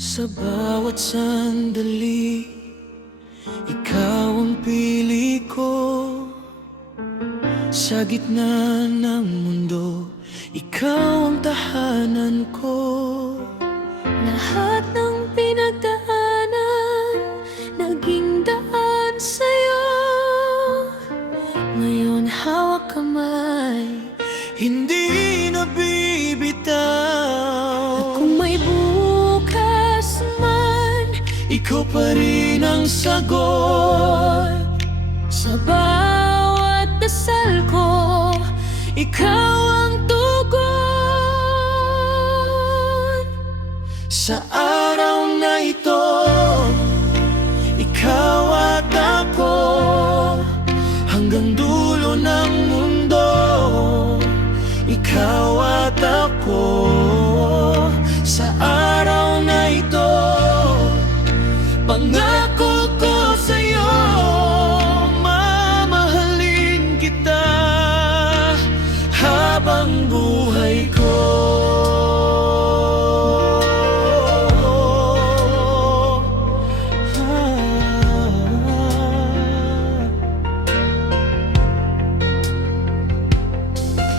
Sa bawat sandali, ikaw ang pili ko. Sa gitna ng mundo, ikaw ang tahanan ko. Lahat ng pinagdaanan, naging daan sa'yo. Ngayon hawak kamay, Hindi na bibitaw. at kung may bukas man, Ikaw pa rin ang sagot. sa bawat dasal ko, ikaw ang tugon. Sa araw na ito, ikaw at ako, hanggang dulo ng mundo, ikaw at ako. Sa araw na ito, pangako ko sa'yo, mamahalin kita habang buhay ko.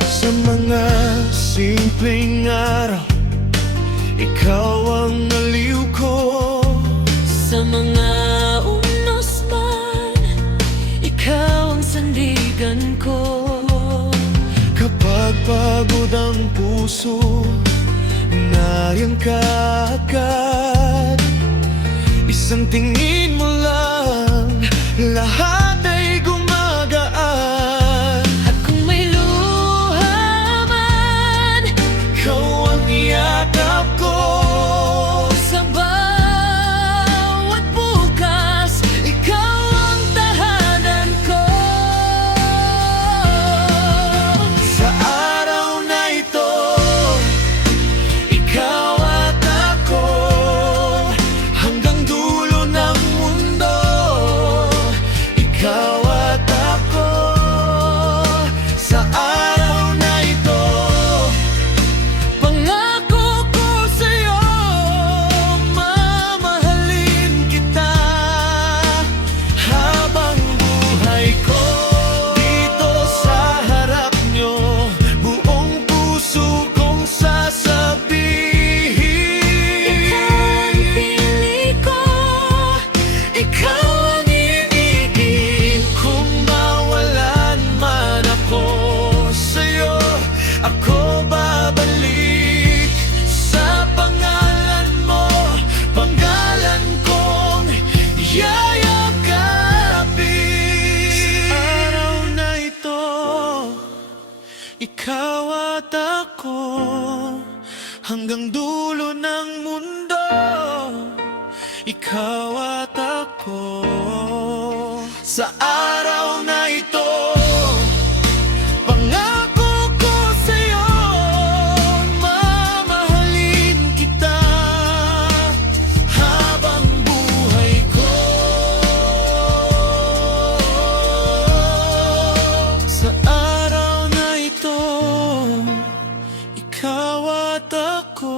Sa mga simpleng araw, ikaw ang aliw ko. Sa mga unos man, ikaw ang sandigan ko. Kapag pagod ang puso, nariyan ka agad. Isang tingin mo lang, lahat ay gumagaan. At kung may luha man, Ikaw ang yakap ko. sa bawat bukas, ikaw ang tahanan ko. Sa araw na ito, ikaw at ako, hanggang dulo ng mundo, ikaw at ako. Sa araw na ito, Pangako ko sa'yo, mamahalin kita habang buhay ko. Dito sa harap nyo, buong puso kong sasabihin, ikaw ang pili ko. ikaw ang ibigin. Kung mawalan man ako sa'yo, ako babalik sa pangalan mo, pangalan kong yayakapin. Sa araw na ito, ikaw at ako, hanggang dulo ng mundo, ikaw at ako. Sa araw na ito, pangako ko sa'yo, mamahalin kita habang buhay ko. Sa araw na ito, ikaw at ako.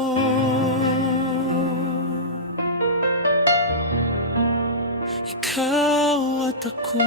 Ikaw at ako.